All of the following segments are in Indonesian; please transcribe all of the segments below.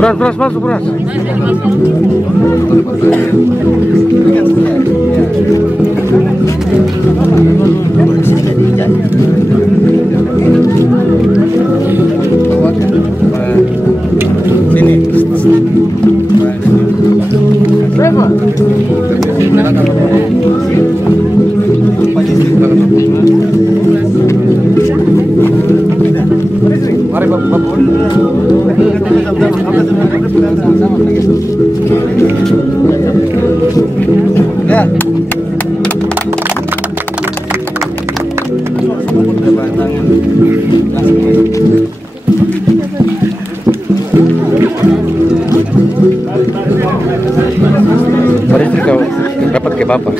Beras masuk beras. Sini. Mari Bapak. Ya. Mari istri kau dapat ke Bapak.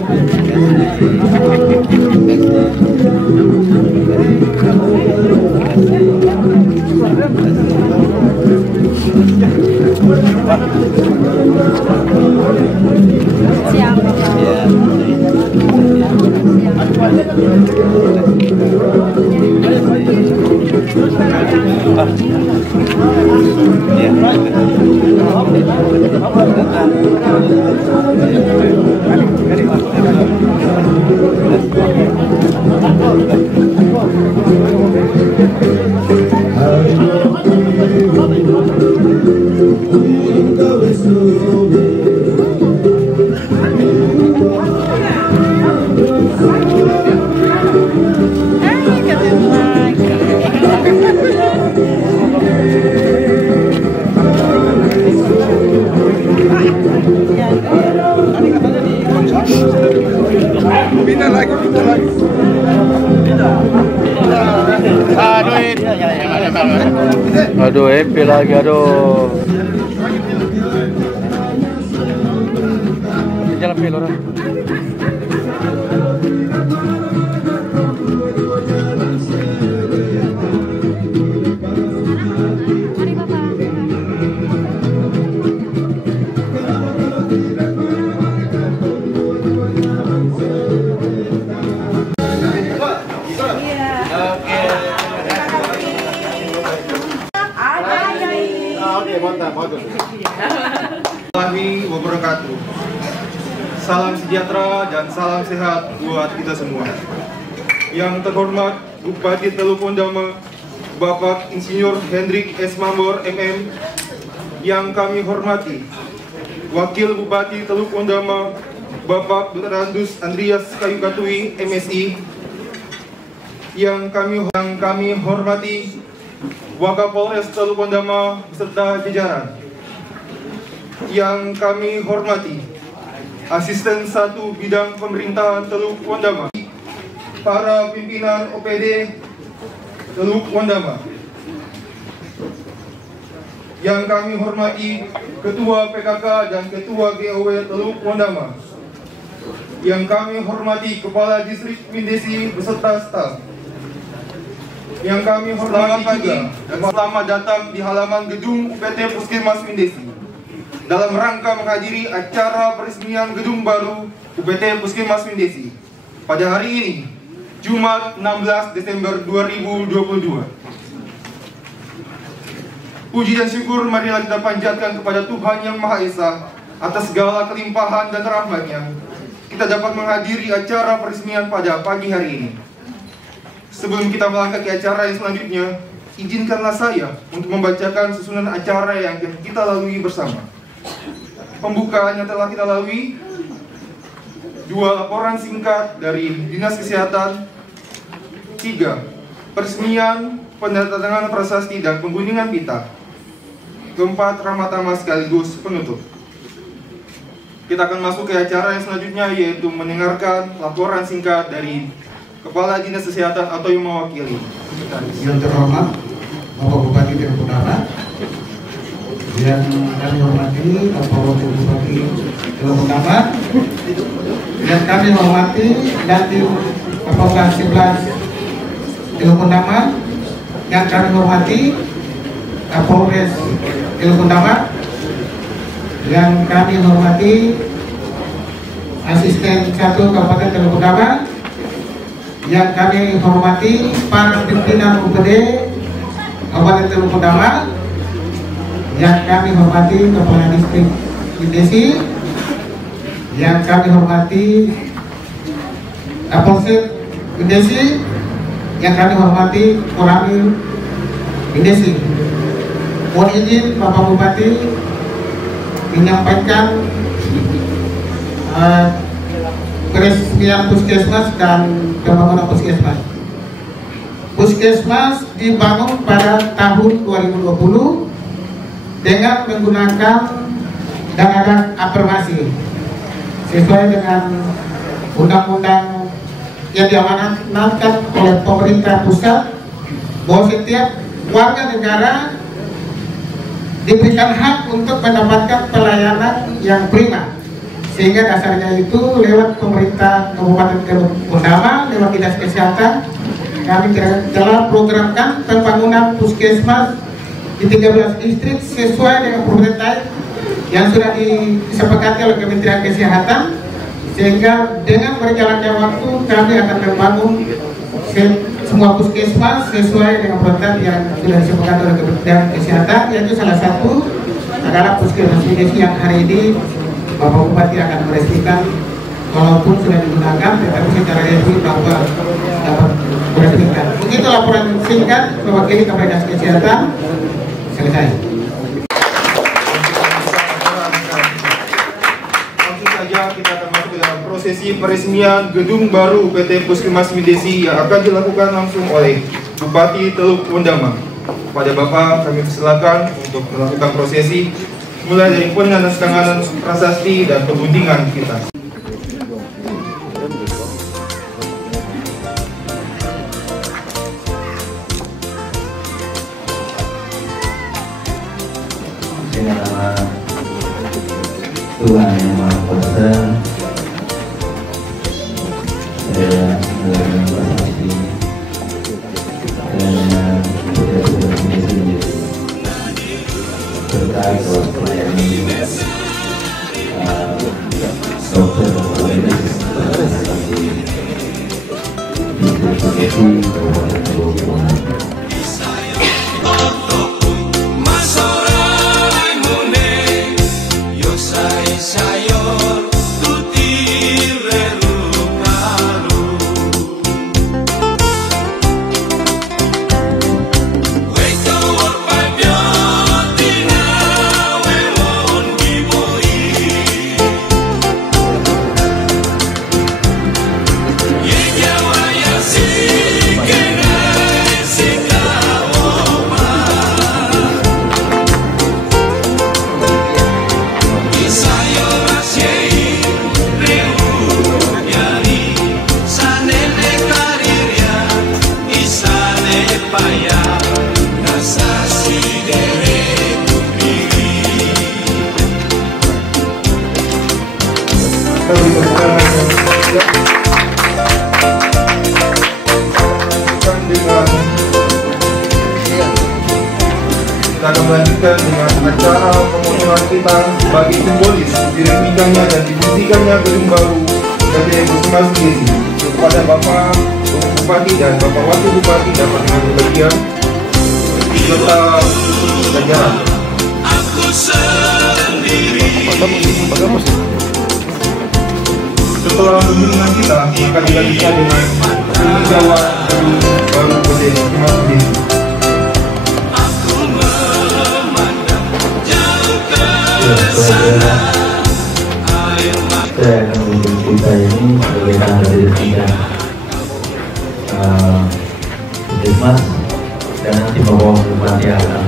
Siang. Ya. Aduh, happy lagi, aduh. Jalan pilih orang. Warahmatullahi wabarakatuh. Salam sejahtera dan salam sehat buat kita semua. Yang terhormat Bupati Teluk Ondama, Bapak Insinyur Hendrik S. Mambor MM. Yang kami hormati Wakil Bupati Teluk Ondama, Bapak Dr. Andreas Kayu Katui MSI. Yang kami hormati Wakapolres Teluk Ondama beserta jajaran. Yang kami hormati Asisten 1 Bidang Pemerintahan Teluk Ondama, para pimpinan OPD Teluk Ondama. Yang kami hormati Ketua PKK dan Ketua GOW Teluk Ondama. Yang kami hormati Kepala Distrik Mindesi beserta staf. Yang kami hormati juga selamat datang di halaman gedung UPT Puskesmas Mindesi dalam rangka menghadiri acara peresmian gedung baru UPT Puskesmas Mindesi pada hari ini, Jumat 16 Desember 2022. Puji dan syukur marilah kita panjatkan kepada Tuhan Yang Maha Esa atas segala kelimpahan dan rahmat-Nya. Kita dapat menghadiri acara peresmian pada pagi hari ini. Sebelum kita melangkah ke acara yang selanjutnya, izinkanlah saya untuk membacakan susunan acara yang kita lalui bersama. Pembukaan yang telah kita lalui, 2 laporan singkat dari Dinas Kesehatan, 3 peresmian penandatanganan prasasti dan penggunungan pita, 4 ramah tamah sekaligus penutup. Kita akan masuk ke acara yang selanjutnya, yaitu mendengarkan laporan singkat dari Kepala Dinas Kesehatan atau yang mewakili. Yang terhormat Bapak Bupati Teluk Utara, yang kami hormati Bapak Wakil Bupati Teluk Utara, yang kami hormati Dandim Kapolres 11 Teluk Utara, yang kami hormati Kapolres Teluk Utara, yang kami hormati Asisten 1 Kabupaten Teluk Utara, yang kami hormati para pimpinan UPD Kabupaten Teluk Utara, yang kami hormati Kepala Distrik Mindesi, yang kami hormati Kapolsek Mindesi, yang kami hormati Koramil Mindesi. Mohon izin Bapak Bupati menyampaikan peresmian puskesmas dan pembangunan puskesmas. Puskesmas dibangun pada tahun 2020 dengan menggunakan dana afirmasi sesuai dengan undang-undang yang diamanatkan oleh pemerintah pusat, bahwa setiap warga negara diberikan hak untuk mendapatkan pelayanan yang prima, sehingga dasarnya itu lewat pemerintah Kabupaten Teluk Utara, lewat Dinas Kesehatan, kami telah programkan pembangunan puskesmas di 13 distrik sesuai dengan prototipe yang sudah disepakati oleh Kementerian Kesehatan, sehingga dengan berjalannya waktu kami akan membangun semua puskesmas sesuai dengan program yang sudah disepakati oleh Kementerian Kesehatan, yaitu salah satu adalah puskesmas Mindesi yang hari ini Bapak Bupati akan meresmikan, walaupun sudah digunakan tetapi secara resmi bahwa dapat meresmikan. Begitu laporan singkat mewakili Kepala Dinas Kesehatan. Selesai. Langsung saja kita akan masuk ke dalam prosesi peresmian gedung baru PT Puskesmas Mindesi yang akan dilakukan langsung oleh Bupati Teluk Undama. Pada Bapak kami persilakan untuk melakukan prosesi mulai dari penandatanganan prasasti dan pengguntingan kita. Dengan nama Tuhan Yang Maha Kuasa, saya melakukan prasasti dan sudah sendiri terkait pelayanan dokter atau medis di Puskesmas Kabupaten Teluk Utara. Yeah, kita akan melanjutkan dengan acara pemotongan kita sebagai simbolis diresmikannya dan difungsikannya gedung baru PT Puskesmas Desi. Kepada Bapak Bupati dan Bapak Wakil Bupati dapat mengambil bagian serta jajaran. Setelah kunjungan kita akan dilanjutkan dengan peninjauan gedung baru PT Puskesmas Desi. Saya akan memberi cerita ini bagaimana dari sidang Puskesmas dan nanti membawa bupati akan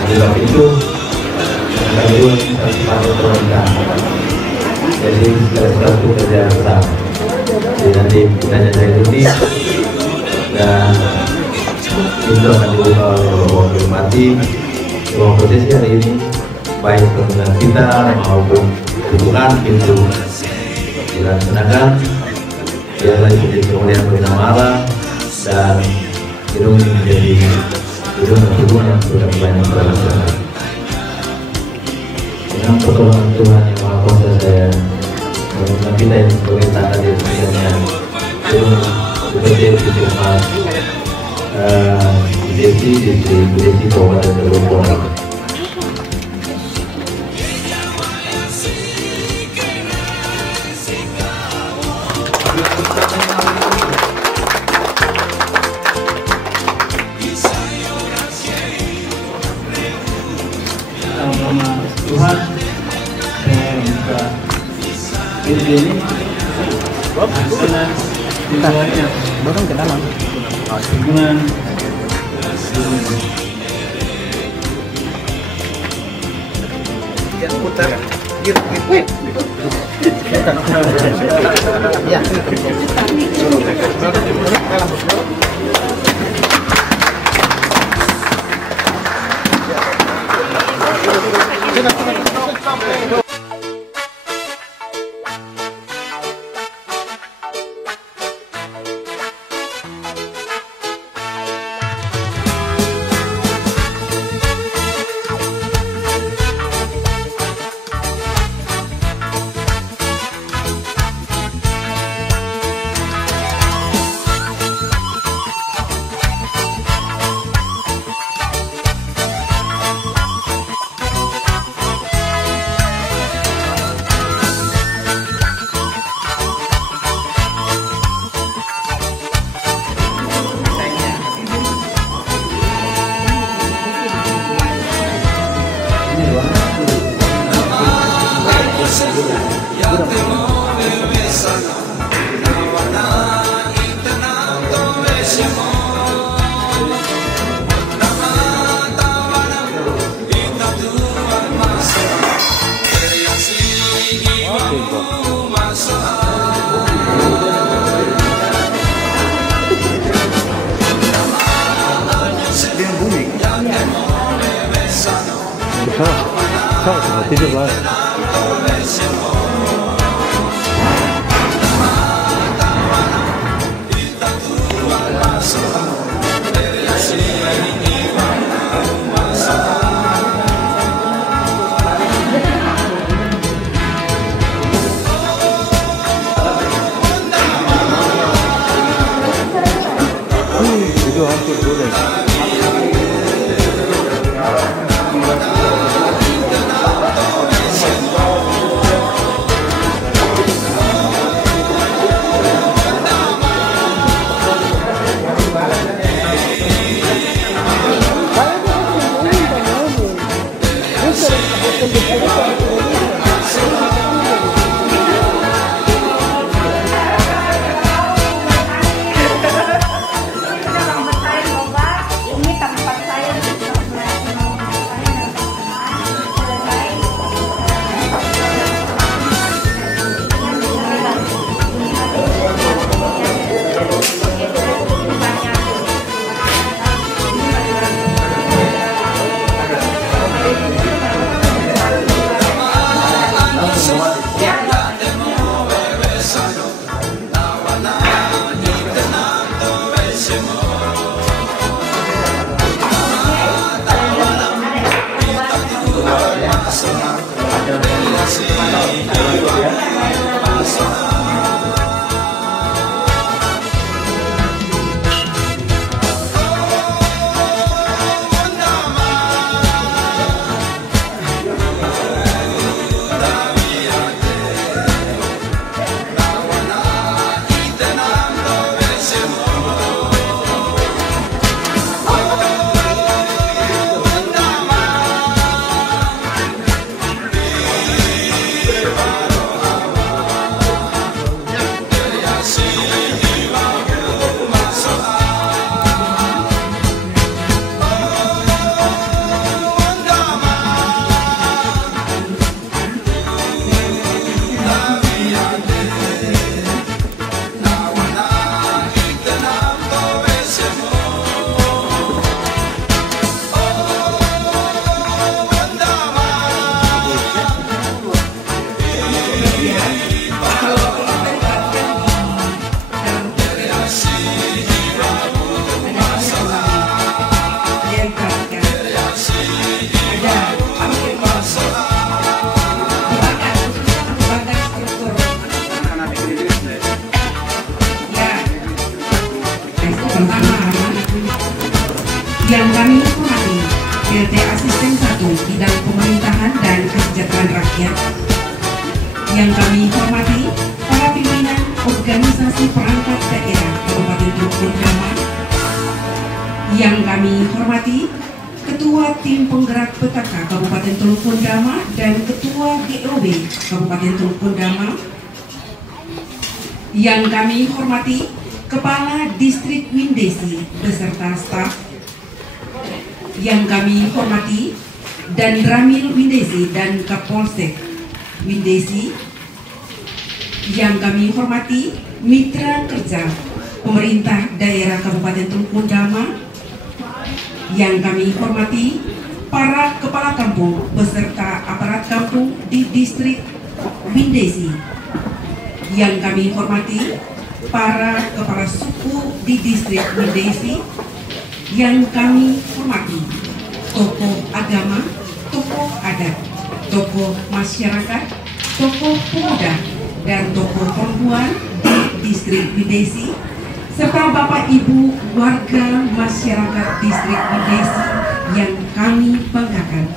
akibat itu kami ini satu pemerintah, jadi satu kerja besar. Jadi nanti kita saya tulis dan itu akan dibuka oleh bapak bupati. Ruang posisi hari ini baik pemilihan kita maupun dukungan itu dilaksanakan biarlah jadi kemudian bernama dan gedung ini menjadi gedung yang sudah banyak berlaksana. Dengan pertolongan Tuhan yang Maha Kuasa saya mengucapkan kita ini sebagai tanda dirinya gedung seperti Puskesmas Desi Kabupaten Cirebon. Tuhan, saya membuka diri ini karena tujuannya Dorong ke dalam. hubungan putar tidur lah. Itu hampir boleh. PLT Asisten 1 Bidang Pemerintahan dan Kesejahteraan Rakyat. Yang kami hormati para pimpinan organisasi perangkat daerah Kabupaten Teluk Bendama. Yang kami hormati Ketua Tim Penggerak PKK Kabupaten Teluk Bendama dan Ketua GOB Kabupaten Teluk Bendama. Yang kami hormati Kepala Distrik Windesi beserta staf. Yang kami hormati Dan Ramil Windesi dan Kapolsek Windesi. Yang kami hormati mitra kerja pemerintah daerah Kabupaten Teluk Bendama. Yang kami hormati para kepala kampung beserta aparat kampung di distrik Windesi. Yang kami hormati para kepala suku di distrik Windesi. Yang kami hormati tokoh agama, tokoh adat, tokoh masyarakat, tokoh pemuda, dan tokoh perempuan di distrik Windesi, serta Bapak Ibu warga masyarakat distrik Windesi yang kami banggakan.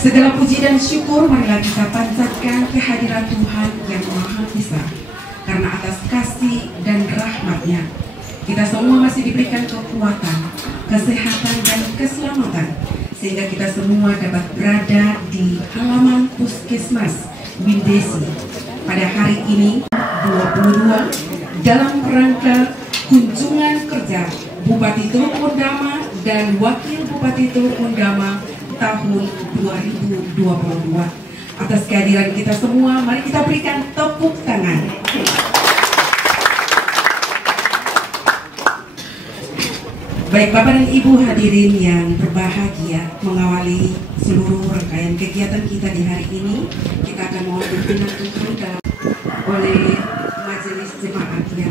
Segala puji dan syukur marilah kita panjatkan kehadiran Tuhan yang Maha Esa, karena atas kasih dan rahmat-Nya kita semua masih diberikan kekuatan, kesehatan, dan keselamatan, sehingga kita semua dapat berada di halaman Puskesmas Windesi pada hari ini 22 dalam rangka kunjungan kerja Bupati Teluk Bendama dan Wakil Bupati Teluk Bendama tahun 2022. Atas kehadiran kita semua, mari kita berikan tepuk tangan. Baik Bapak dan Ibu hadirin yang berbahagia, mengawali seluruh rangkaian kegiatan kita di hari ini, kita akan mohon pimpinan Tuhan oleh majelis jemaat yang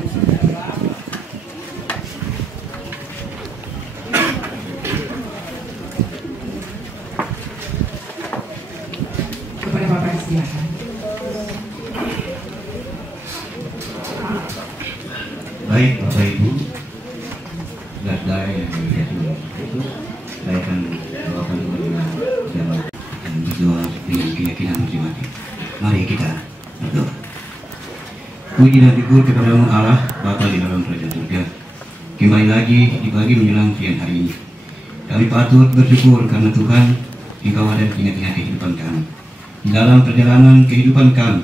kepada Bapak silakan. Baik Bapak Ibu, saudara yang itu saya akan doakan dengan jamaah dan berdoa dengan keyakinan masing-masing. Mari kita berdoa. Puji dan syukur kepadamu Allah Bapa di dalam kerajaan surga. Kembali lagi di pagi menjelang siang hari ini, kami patut bersyukur karena Tuhan Engkau ada di tengah-tengah kehidupan kami, di dalam perjalanan kehidupan kami,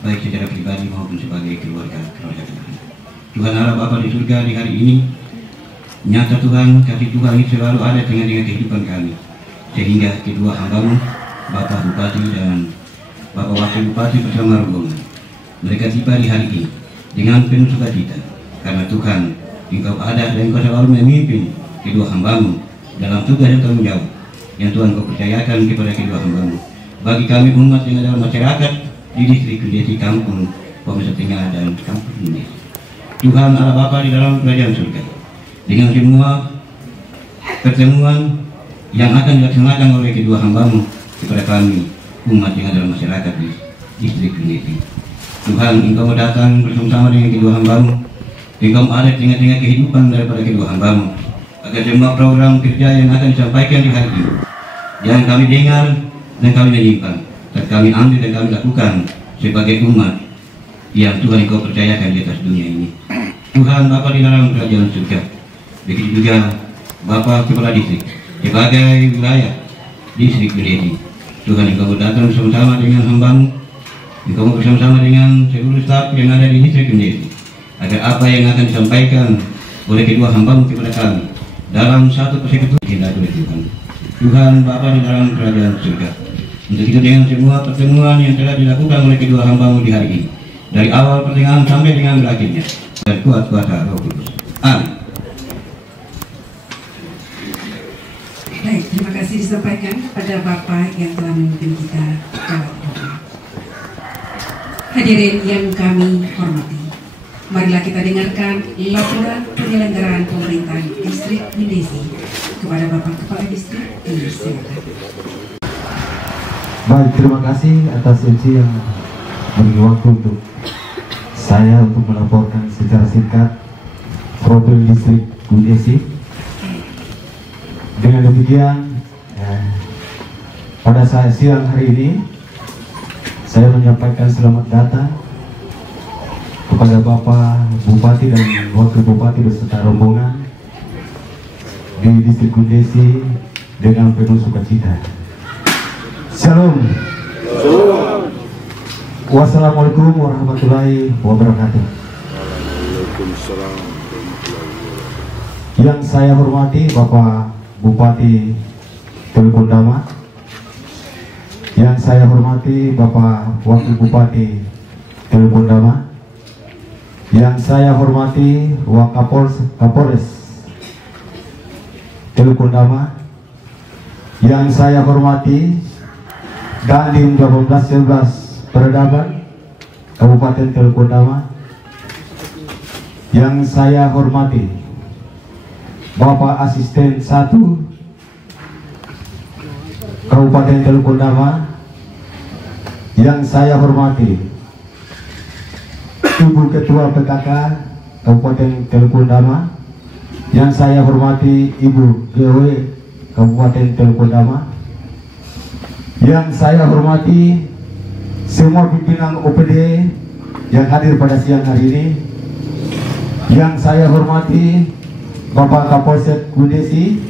baik secara pribadi maupun sebagai keluarga Tuhan. Tuhan Allah Bapa di surga, di hari ini nyata Tuhan, kasih Tuhan ini selalu ada di tengah-tengah kehidupan kami, sehingga kedua hamba-Mu, Bapak Bupati dan Bapak Wakil Bupati bersama rombongan, mereka tiba di hari ini dengan penuh sukacita, karena Tuhan Engkau ada dan Engkau selalu memimpin kedua hamba-Mu dalam tugas dan tanggung jawab yang Tuhan Kau percayakan kepada kedua hamba-Mu. Bagi kami umat yang dalam masyarakat di distrik Windesi, kampung Pemirsa Tengah dan kampung Windesi, Tuhan Allah Bapa di dalam kerajaan surga, dengan semua pertemuan yang akan dilaksanakan oleh kedua hamba-Mu kepada kami umat yang ada dalam masyarakat di distrik Windesi, Tuhan Engkau datang bersama-sama dengan kedua hamba-Mu, Engkau ada di tengah-tengah kehidupan daripada kedua hamba-Mu, agar semua program kerja yang akan disampaikan di hari ini yang kami dengar dan kami menyimpan dan kami ambil dan kami lakukan sebagai umat yang Tuhan Engkau percayakan di atas dunia ini. Tuhan Bapa di dalam kerajaan surga, begitu juga Bapak Kepala Distrik sebagai wilayah distrik Windesi, Tuhan Engkau datang bersama-sama dengan hamba-Mu, Engkau bersama-sama dengan seluruh staf yang ada di distrik Windesi, agar apa yang akan disampaikan oleh kedua hamba-Mu kepada kami dalam satu persekutuan kita oleh Tuhan. Tuhan Bapa di dalam kerajaan surga, untuk itu dengan semua pertemuan yang telah dilakukan oleh kedua hamba-Mu di hari ini, dari awal pertengahan sampai dengan berakhirnya, dan kuat kuasa Roh Kudus. Amin. Baik, terima kasih disampaikan kepada Bapak yang telah memimpin kita. Hadirin yang kami hormati, marilah kita dengarkan laporan penyelenggaraan pemerintahan distrik Windesi kepada Bapak Kepala Distrik. Silakan. Baik, terima kasih atas MC yang beri waktu untuk saya untuk melaporkan secara singkat profil distrik Windesi. Dengan demikian demikian pada siang hari ini saya menyampaikan selamat datang kepada Bapak Bupati dan Wakil Bupati beserta rombongan di Distrik Gundesi dengan penuh sukacita. Shalom. Wassalamualaikum warahmatullahi wabarakatuh. Yang saya hormati Bapak Bupati Telukondama, yang saya hormati Bapak Wakil Bupati Telukondama, yang saya hormati Wakapolres Telukondama, yang saya hormati Dandim 1811 Peradaban Kabupaten Telukondama, yang saya hormati Bapak Asisten 1 Kabupaten Telukondama, yang saya hormati Ibu Ketua PKK Kabupaten Telukondama, yang saya hormati Ibu GW Kabupaten Telukondama, yang saya hormati semua pimpinan OPD yang hadir pada siang hari ini, yang saya hormati Bapak Kapolsek Gundesi,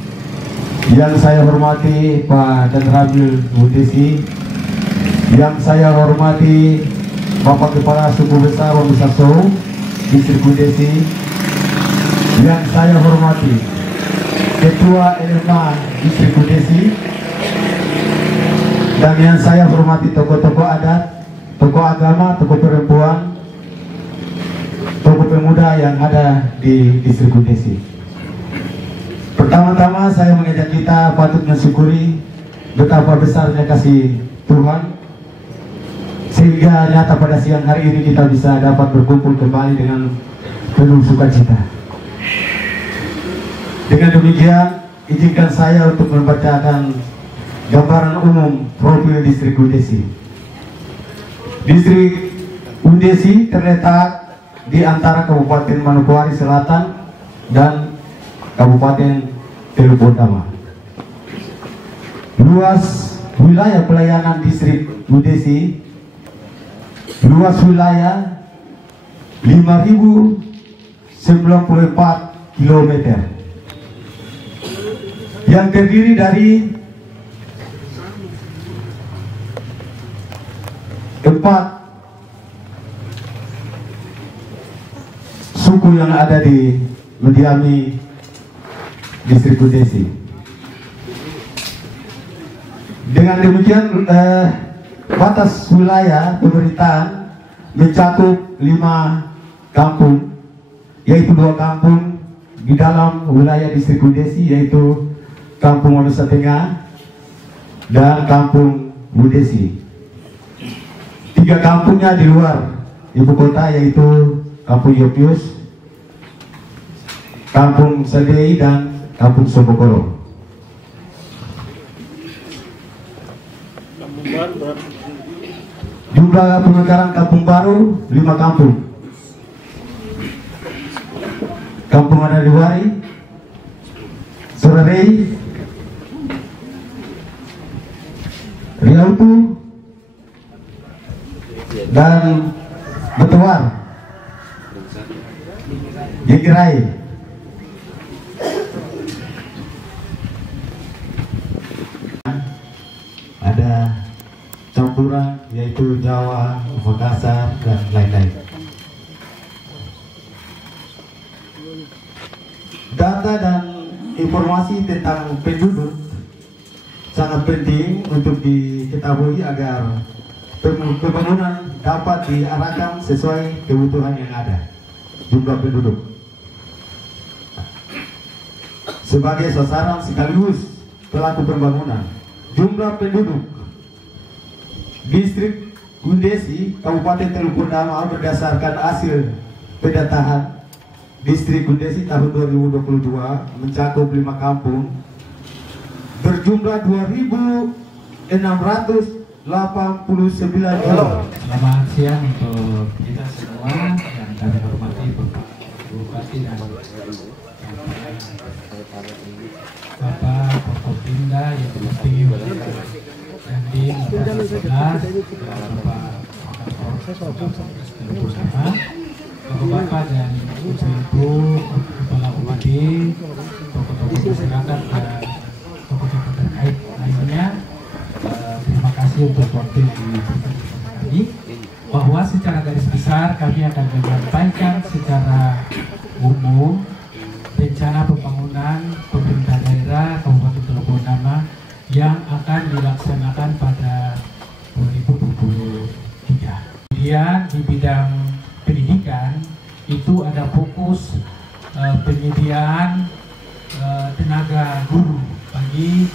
yang saya hormati Pak Dan Ramil Gundesi, yang saya hormati Bapak Kepala Suku Besar Wambusaso Distrik Gundesi, yang saya hormati Ketua LMA Distrik Gundesi, dan yang saya hormati tokoh-tokoh adat, tokoh agama, tokoh perempuan, tokoh pemuda yang ada di Distrik Gundesi. Pertama-tama saya mengajak kita patut mensyukuri betapa besarnya kasih Tuhan sehingga nyata pada siang hari ini kita bisa dapat berkumpul kembali dengan penuh sukacita. Dengan demikian, izinkan saya untuk membacakan gambaran umum profil Distrik Gundesi. Distrik Gundesi terletak di antara Kabupaten Manokwari Selatan dan Kabupaten Telukondama. Luas wilayah pelayanan Distrik Gundesi, luas wilayah 5.094 km yang terdiri dari 4 suku yang ada di mendiami Distrik Gundesi. Dengan demikian batas wilayah pemerintahan mencakup 5 kampung, yaitu 2 kampung di dalam wilayah Distrik Gundesi, yaitu Kampung Manusa Tengah dan Kampung Gundesi. 3 kampungnya di luar ibu kota, yaitu Kampung Yopius, Kampung Sadei dan Kampung Sobokoro. Jumlah pemekaran kampung baru 5 kampung. Kampung Adaliwari, Sorarei, Riautu, dan Betuar, Yegirai. Ada campuran yaitu Jawa, Makassar, dan lain-lain. Data dan informasi tentang penduduk sangat penting untuk diketahui agar pembangunan dapat diarahkan sesuai kebutuhan yang ada. Jumlah penduduk sebagai sasaran sekaligus pelaku pembangunan. Jumlah penduduk Distrik Gundesi Kabupaten Telukondama berdasarkan hasil pendataan Distrik Gundesi tahun 2022 mencakup 5 kampung berjumlah 2.689 jiwa. Selamat siang untuk kita semua yang kami hormati Bapak Bupati dan Bapak Forkopimda Forkopimda yang diwakili oleh Dandim 11, Bapak bersama Bapak dan Ibu Kepala UPD, tokoh-tokoh masyarakat dan tokoh-tokoh terkait lainnya. Terima kasih untuk waktu yang diberikan kami. Bahwa secara garis besar kami akan menyampaikan secara umum rencana pembangunan pemerintah daerah Kabupaten Teluk Bondama yang akan dilaksanakan pada 2023. Kemudian di bidang pendidikan itu ada fokus penyediaan tenaga guru bagi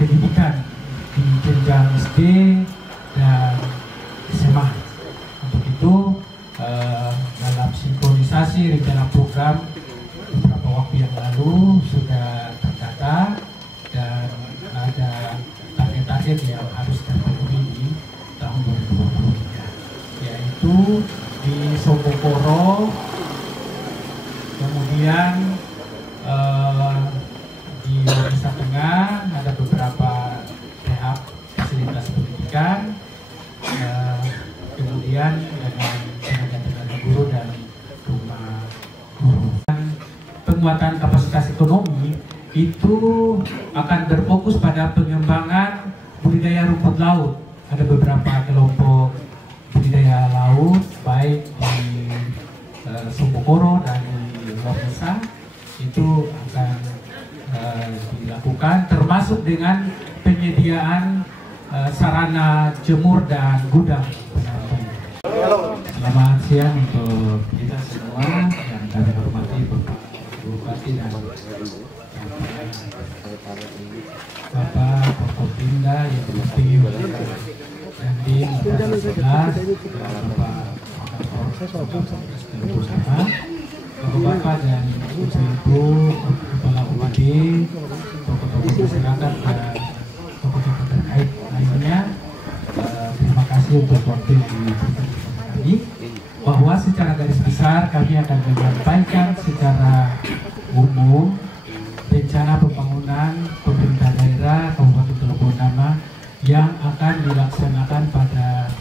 pendidikan di jenjang SD dan SMA. Untuk itu dalam sinkronisasi rencana program beberapa waktu yang lalu sudah terdata dan ada target-target yang harus terpenuhi di tahun 2023, yaitu di Sobokoro, kemudian di Indonesia Tengah ada beberapa tahap fasilitas pendidikan, kemudian dengan tenaga guru dan rumah guru. Penguatan kapasitas ekonomi itu akan berfokus pada pengembangan budidaya rumput laut. Ada beberapa kelompok budidaya laut baik di Sobokoro dan di Lomesa itu akan dilakukan, termasuk dengan penyediaan sarana jemur dan gudang penampung. Selamat siang untuk kita semua yang kami hormati Bapak Bupati dan Bapak Forkopimda yang diwakili oleh Dandim 11, Bapak bersama Bapak dan Ibu Kepala UPD, tokoh-tokoh masyarakat dan tokoh-tokoh terkait lainnya. Terima kasih untuk waktu yang diberikan kami. Bahwa secara garis besar kami akan menyampaikan secara umum rencana pembangunan pemerintah daerah Kabupaten Teluk Bondama yang akan dilaksanakan pada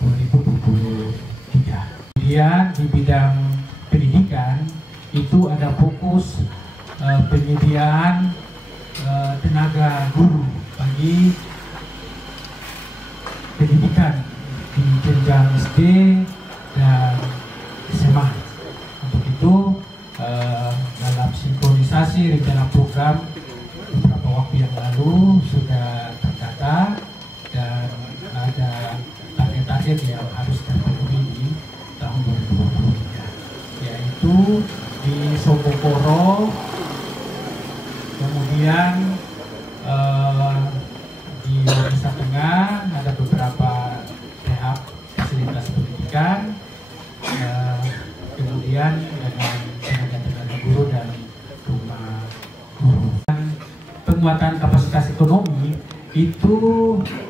2023. Kemudian di bidang pendidikan itu ada fokus penyediaan tenaga guru bagi pendidikan di jenjang SD dan SMA. Untuk itu dalam sinkronisasi rencana program beberapa waktu yang lalu sudah terdata dan ada target-target yang harus terpenuhi di tahun 2023, yaitu di Sobokoro, kemudian di Indonesia Tengah ada beberapa tahap fasilitas pendidikan, kemudian dengan tenaga guru dan rumah guru. Penguatan kapasitas ekonomi itu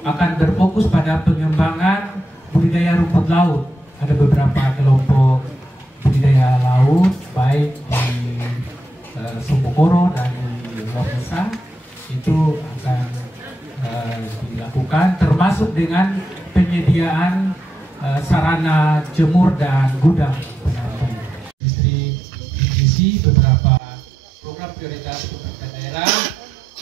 akan berfokus pada pengembangan budidaya rumput laut. Ada beberapa kelompok budidaya laut baik di Sobokoro dan di Lomesa itu akan dilakukan, termasuk dengan penyediaan sarana jemur dan gudang penampung. Distribusi beberapa program prioritas pemerintah daerah.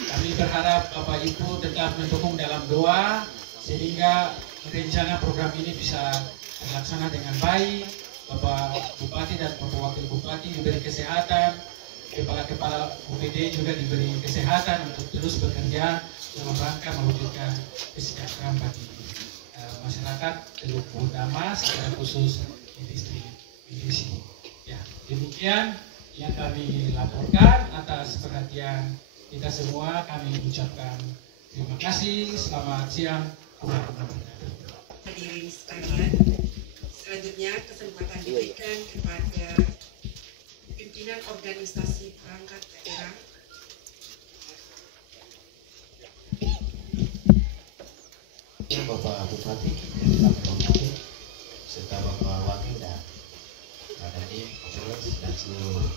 Kami berharap Bapak Ibu tetap mendukung dalam doa sehingga rencana program ini bisa terlaksana dengan baik. Bapak Bupati dan Bapak Wakil Bupati diberi kesehatan, kepala-kepala UPD juga diberi kesehatan untuk terus bekerja dalam rangka mewujudkan kesejahteraan bagi masyarakat Teluk Bondama secara khusus di distrik Indesi. Ya, demikian yang kami laporkan. Atas perhatian kita semua kami ucapkan terima kasih. Selamat siang. Hadirin sekalian, selanjutnya kesempatan diberikan kepada pimpinan organisasi perangkat daerah Bapak Bupati, serta Bapak Wakil dan Pak Dandim, dan seluruh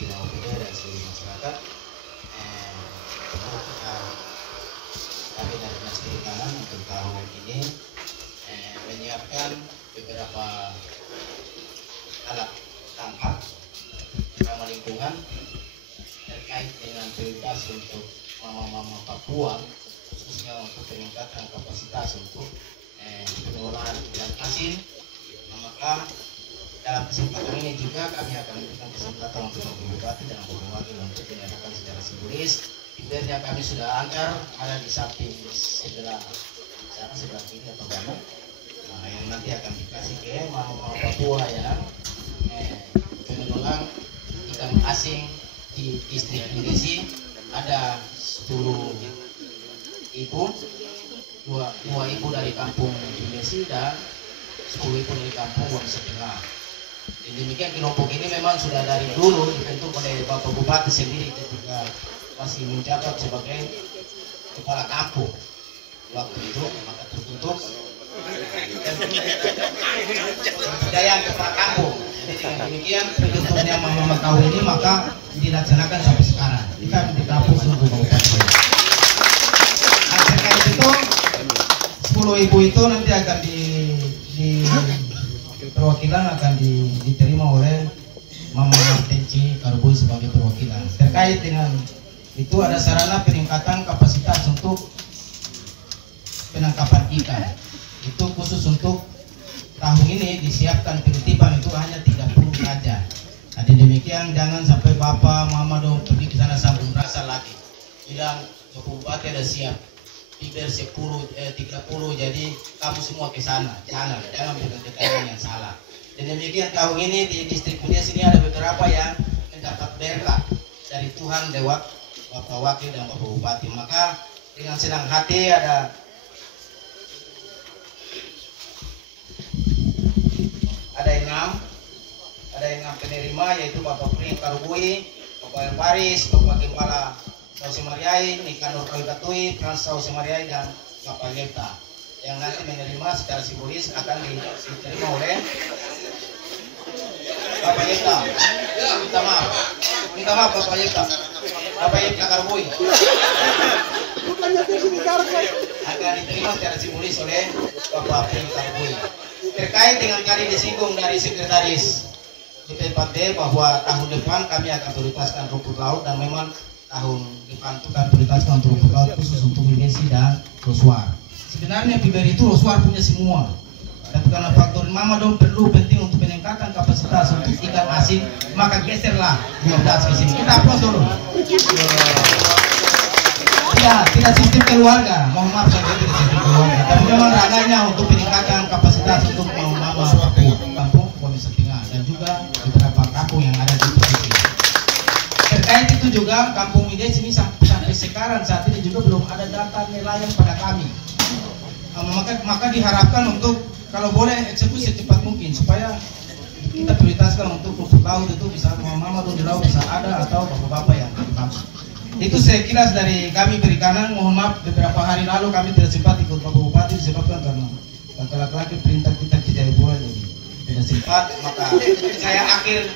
pimpinan dan seluruh masyarakat. ini menyiapkan beberapa alat tangkap ramah lingkungan terkait dengan prioritas untuk mama-mama Papua, khususnya untuk peningkatan kapasitas untuk pengelolaan ikan asin. Maka dalam kesempatan ini juga kami akan memberikan kesempatan untuk Bapak Bupati dan Bapak Wakil untuk menyatakan secara simbolis bibirnya kami sudah angkar ada di samping sebelah sana, sebelah kiri atau kanan, yang nanti akan dikasih ke mama-mama Papua ya, pengelolaan ikan asing di distrik Mindesi. Ada 10 ibu, dua ibu dari kampung Mindesi dan 10 ibu dari kampung Wong Setengah. Dan demikian kelompok ini memang sudah dari dulu dibentuk oleh Bapak Bupati sendiri ketika masih menjabat sebagai kepala kampung waktu itu, maka tertutup budaya kepala kampung. Jadi dengan demikian bentuknya mama kau ini maka dilaksanakan sampai sekarang. Kita di kampung seluruh kabupaten. Nah, terkait itu 10 ibu itu nanti akan di perwakilan akan diterima oleh Mama Martenci Karbui sebagai perwakilan. Terkait dengan itu ada sarana peningkatan kapasitas untuk penangkapan ikan. Itu khusus untuk tahun ini disiapkan penertiban itu hanya 30 saja. Nah, demikian jangan sampai Bapak Mama dong pergi ke sana sampai merasa lagi. Bilang Bupati ada siap bibir 30 jadi kamu semua ke sana. Jangan pegang keterangan yang salah. Dan demikian tahun ini di distrik Mindesi ini ada beberapa yang mendapat berkah dari Tuhan lewat Bapak Wakil dan Bapak Bupati. Maka dengan senang hati ada 6 penerima, yaitu Bapak Pri Karbui, Bapak Elbaris, Bapak Kepala Sausi Mariai, Nikanor Kalgatui, Trans Sausi Mariai, dan Bapak Lepta, yang nanti menerima secara simbolis akan diterima oleh Bapak Lepta. Minta maaf Bapak Lepta. Bapak Lepta Karbui akan diterima secara simbolis oleh Bapak Pri Karbui. Terkait dengan tadi disinggung dari Sekretaris DPD bahwa tahun depan kami akan prioritaskan rumput laut, dan memang tahun depan itu kami prioritaskan untuk rumput laut khusus untuk Mindesi dan Roswar. Sebenarnya bibir itu Roswar punya semua, tapi karena faktor mama dong perlu penting untuk peningkatan kapasitas untuk ikan asin, maka geserlah 12 ke sini. Kita aplaus dulu. Ya, tidak sistem keluarga, mohon maaf saya tidak sistem keluarga, tapi memang ranahnya untuk peningkatan kapasitas untuk mama Papua, kampung Wong Setengah, dan juga beberapa kampung yang ada di posisi. Terkait itu juga kampung Mindesi ini sampai sekarang saat ini juga belum ada data nelayan pada kami. Maka diharapkan untuk kalau boleh eksekusi secepat mungkin supaya kita prioritaskan untuk rumput laut itu bisa mama di laut bisa ada atau bapak-bapak yang di kampung. Itu sekilas dari kami perikanan. Mohon maaf beberapa hari lalu kami tidak sempat ikut Bapak Bupati disebabkan karena laki-laki perintah kita ke Jayapura, jadi tidak sempat. Maka saya akhir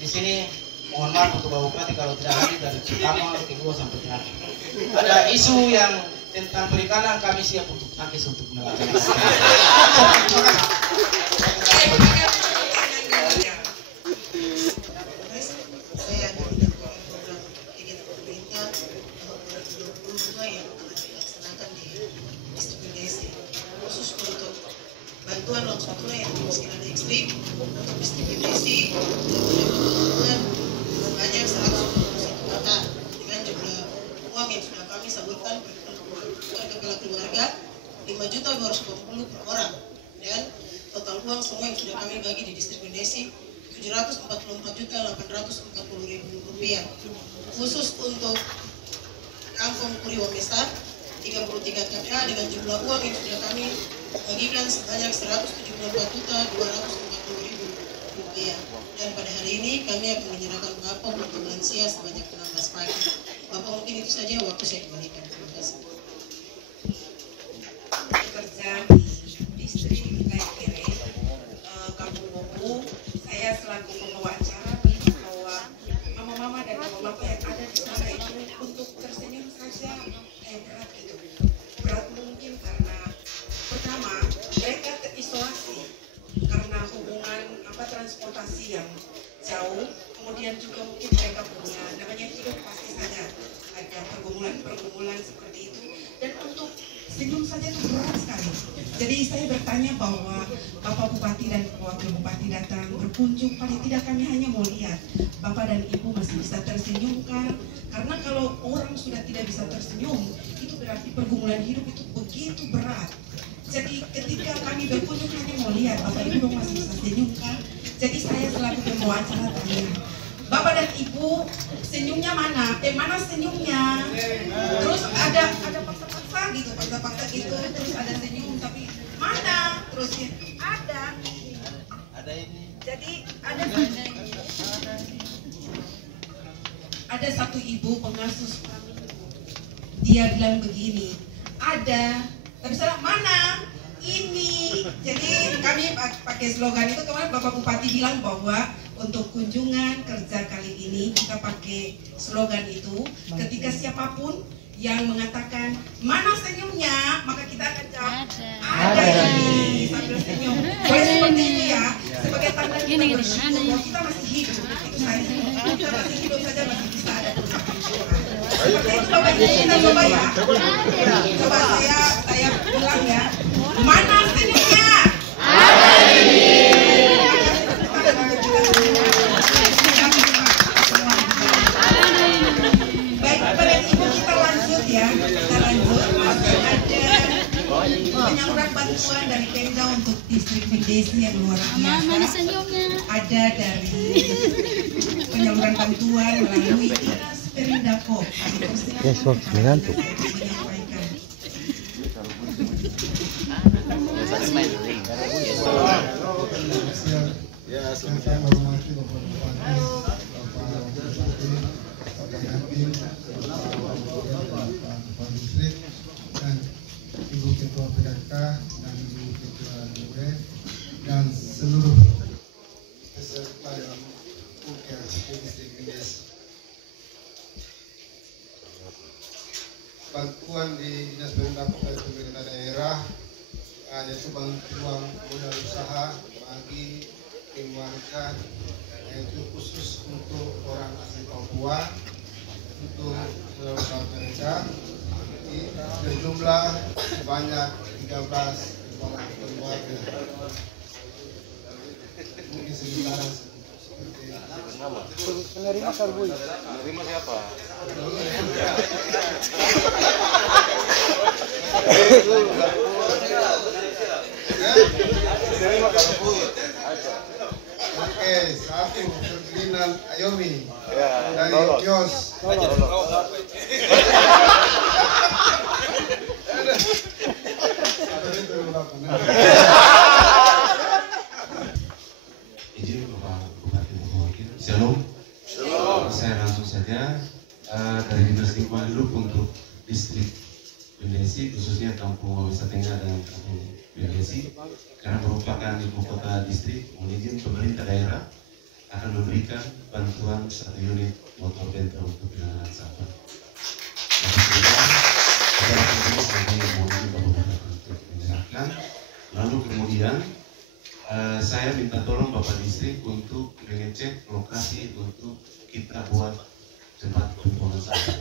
di sini. Mohon maaf untuk Bapak Bupati kalau tidak hadir dari pertama, kedua sampai terakhir. Ada isu yang tentang perikanan, kami siap untuk nakis untuk melakukan. Bantuan langsung tunai yang kemiskinan ekstrim untuk distrik Mindesi dan banyak 121 kata dengan jumlah uang yang sudah kami salurkan per kepala keluarga 5.240 per orang, dan total uang semua yang sudah kami bagi di distrik Mindesi 744.840.000 rupiah. Khusus untuk kampung Puri Wamesa 33 KK dengan jumlah uang yang sudah kami bagikan sebanyak 174.240.000 rupiah. Dan pada hari ini kami akan menyerahkan Bapak untuk lansia sebanyak 16 pagi. Bapak, mungkin itu saja waktu saya kembalikan. Terima kasih. Bekerja di distrik Kaikere, Kampung Boku, saya selaku pembawa acara melihat bahwa mama-mama dan bapak-bapak yang ada di sana itu untuk tersenyum saja berat gitu. Berat mungkin karena pergumulan seperti itu. Dan untuk senyum saja itu berat sekali. Jadi saya bertanya bahwa Bapak Bupati dan Wakil Bupati datang berkunjung, paling tidak kami hanya mau lihat Bapak dan Ibu masih bisa tersenyumkan. Karena kalau orang sudah tidak bisa tersenyum, itu berarti pergumulan hidup itu begitu berat. Jadi ketika kami berkunjung hanya mau lihat Bapak Ibu masih bisa senyumkan. Jadi saya selaku pembawa acara tanya, Bapak dan Ibu senyumnya mana? Mana senyumnya? Terus ada paksa-paksa gitu, terus ada senyum tapi mana? Terus ada ini. Jadi ada satu ibu pengasuh kami. Dia bilang begini, ada, tapi salah mana? Ini. Jadi kami pakai slogan itu. Kemarin Bapak Bupati bilang bahwa untuk kunjungan kerja kali ini kita pakai slogan itu. Ketika siapapun yang mengatakan mana senyumnya, maka kita akan jawab ada ini sambil senyum. Boleh seperti itu ya, sebagai tanda kita bersyukur bahwa kita masih hidup. Itu saja. Kita masih hidup saja masih bisa ada percakapan. Seperti itu Bapak Ibu, kita coba ya. Coba saya bilang ya. Mana senyumnya? Ada ini. Baik, Bapak dan Ibu, kita lanjut ya. Kita lanjut. Masih ada penyaluran bantuan dari Pemda untuk distrik Mindesi yang luar biasa. Ada dari penyaluran bantuan melalui Dinas Perindako. Besok mengantuk. Ya, saya menghormati Bapak Bupati, Bapak Hakim, Bapak Distrik, dan Ibu Ketua PKK dan Ibu Ketua DW dan seluruh peserta yang UKR Distrik Mindesi. Bantuan di Dinas Perindako dari pemerintah daerah yaitu bantuan modal usaha bagi keluarga, yaitu khusus untuk orang asli Papua untuk menyalurkan mereka berjumlah sebanyak 13 keluarga. Mungkin sementara penerima karbu. Penerima siapa? Oke, satu Ferdinand Ayomi dari Kios. Izin Bapak Bupati Wakil. Shalom. Saya langsung saja dari Dinas Lingkungan Hidup untuk distrik Mindesi, khususnya Kampung Wisata Tengah dan Kampung Mindesi, karena merupakan ibu kota distrik, izin pemerintah daerah akan memberikan bantuan 1 unit motor benteng untuk penanganan sampah. Lalu kemudian saya minta tolong Bapak Distrik untuk mengecek lokasi untuk kita buat tempat pembuangan sampah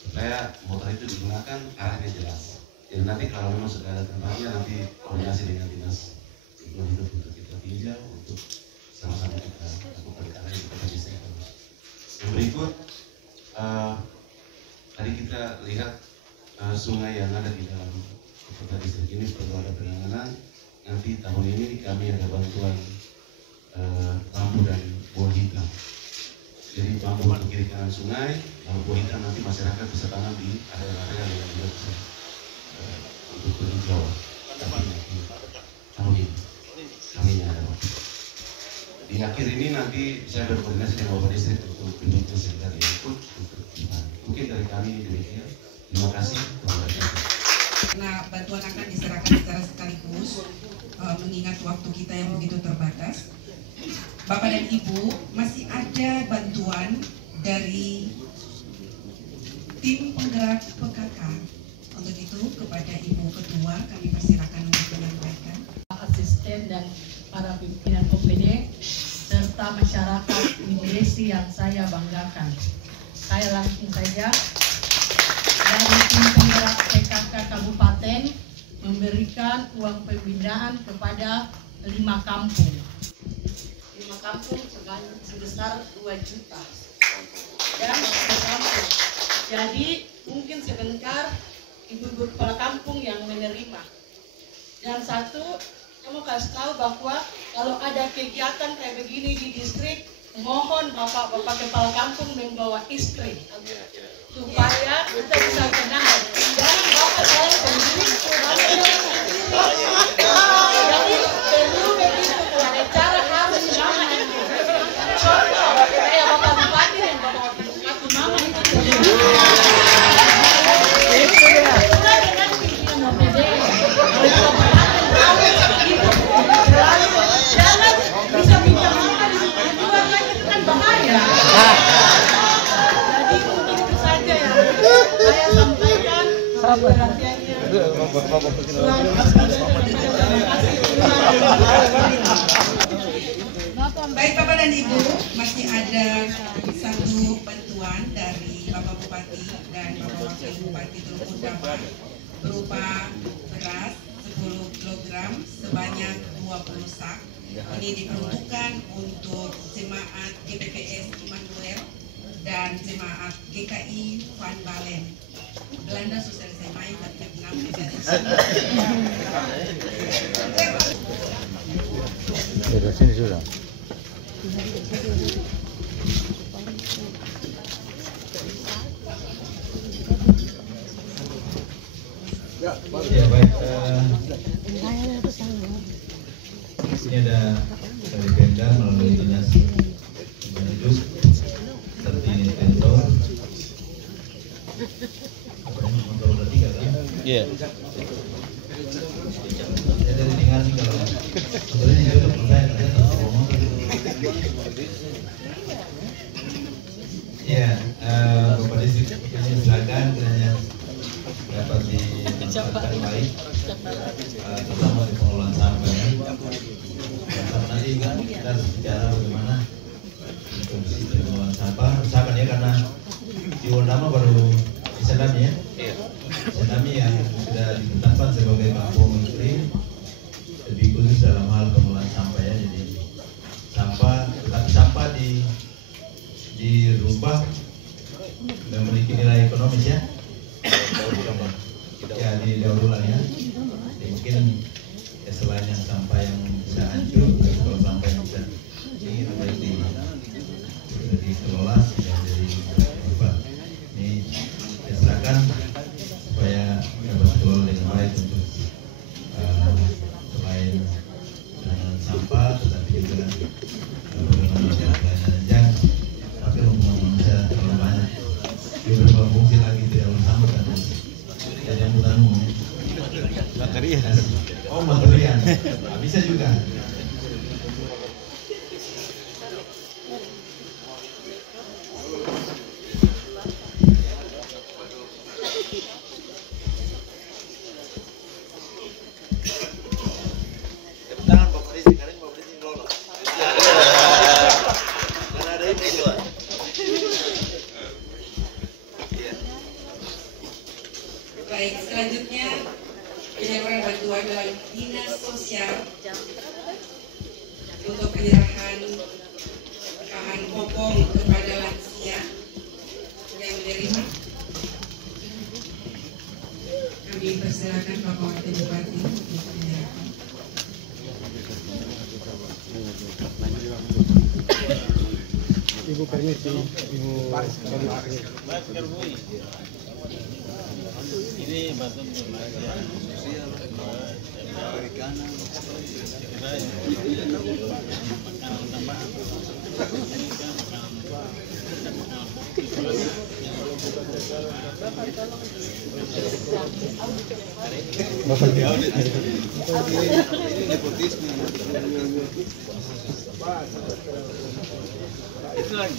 supaya motor itu digunakan arahnya jelas. Jadi nanti kalau memang sudah ada tempatnya, nanti koordinasi dengan Dinas Lingkungan Hidup untuk kita pinjau untuk sama-sama kita lakukan karena itu kita bisa. Yang berikut tadi kita lihat sungai yang ada di dalam kota distrik ini perlu ada penanganan. Nanti tahun ini kami ada bantuan bambu dan buah hitam. Jadi bambu untuk kiri kanan sungai, lalu buah hitam nanti masyarakat bisa tanam di area-area yang tidak bisa untuk penghijauan. Tahun ini kami ada. Di akhir ini nanti saya berkoordinasi dengan Bapak Distrik untuk penduduk sekitar yang ikut untuk mungkin dari kami demikian. Terima kasih. Karena bantuan akan diserahkan secara sekaligus, mengingat waktu kita yang begitu terbatas. Bapak dan Ibu, masih ada bantuan dari tim penggerak PKK. Untuk itu kepada Ibu Ketua kami persilakan untuk menyampaikan. Asisten dan para pimpinan OPD serta masyarakat Mindesi yang saya banggakan. Saya langsung saja memberikan uang pembinaan kepada 5 kampung. 5 kampung sebesar 2 juta. Dan kampung. Jadi mungkin sebentar ibu-ibu kepala kampung yang menerima. Dan satu, saya mau kasih tahu bahwa kalau ada kegiatan kayak begini di distrik, mohon bapak-bapak kepala kampung membawa istri supaya kita bisa kenal. Jangan bapak saya sendiri, jadi perlu begitu ada cara harus mama itu. Contoh kayak bapak bupati dan bapak bupati mama itu. Jangan bisa pinjam mama di luar lagi kan bahaya. Jadi mungkin itu saja yang saya sampaikan. Perhatiannya. Baik Bapak dan Ibu, masih ada satu bantuan dari Bapak Bupati dan Bapak Wakil Bupati Teluk Utama berupa beras 10 kg sebanyak 20 sak. Ini diperuntukkan untuk jemaat GPPS Immanuel dan jemaat GKI Van Balen. Belanda susah saya main tapi Vietnam Dari sini sudah. Ya baik, ini ada dari Pemda melalui dinas Hidup seperti Tentor. Motor udah 3 kan? Iya. Saya dari dengar sih kalau motornya hidup saya katanya motor. Iya, Bapak Distrik ini silakan kiranya dapat ditempatkan baik, terutama di pengelolaan sampah ya. Nanti kan kita harus bicara bagaimana untuk sistem pengelolaan sampah. Usahakan ya karena di Wondama baru di Sendami ya. Sendami yang sudah ditetapkan sebagai kampung industri lebih khusus dalam hal pengelolaan sampah ya. Jadi sampah dirubah dan memiliki nilai ekonomis ya. Ya di daur ulang ya. Jadi mungkin ya selain yang sampah yang bisa hancur, kalau sampah yang bisa dikelola ya jadi berubah. Ini ya silakan supaya dapat kelola dengan baik untuk selain dengan sampah tetapi juga bagaimana pelayanan tapi hubungan manusia terlalu banyak. Dia berfungsi lagi di dalam sampah dan ada yang bukan umum ya. Materian. Oh materian. Bisa juga. Baik, selanjutnya penyaluran bantuan dalam dinas sosial untuk penyerahan bahan pokok kepada lansia yang menerima. Kami persilakan Bapak Wakil Bupati untuk penyerahan. Ibu permisi, Ibu Baris. Ini bantuan sosial, perikanan, itu lagi.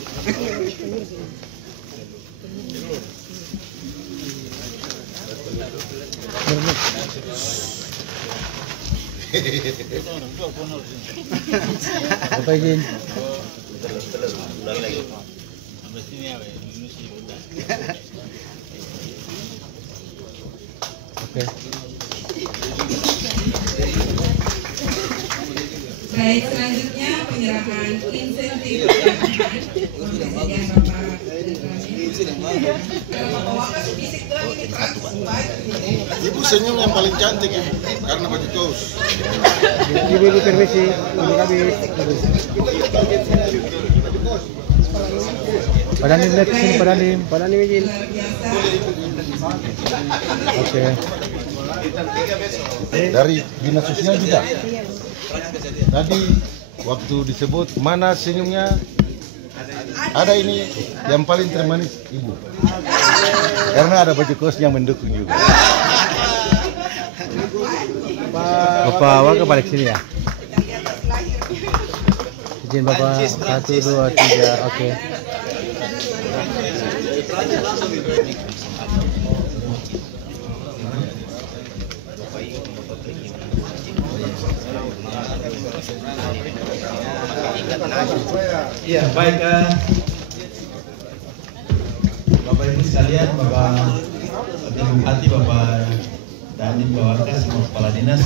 Apa izin? Oke. Baik, selanjutnya penyerahan insentif Presiden Bapak. Ibu senyum yang paling cantik ya, karena baju kaos. Ibu permisi, ibu kami. Padanim next sini, padanim izin. Oke. Dari dinas sosial juga. Tadi waktu disebut mana senyumnya, ada ini yang paling termanis ibu, karena ada baju kaos yang mendukung juga. Bapak Waka balik sini ya. Izin Bapak 1, 2, 3, oke. Iya, baik. Bapak Ibu sekalian, Bapak Bupati, Bapak Dandim, Bapak Waka, semua kepala dinas,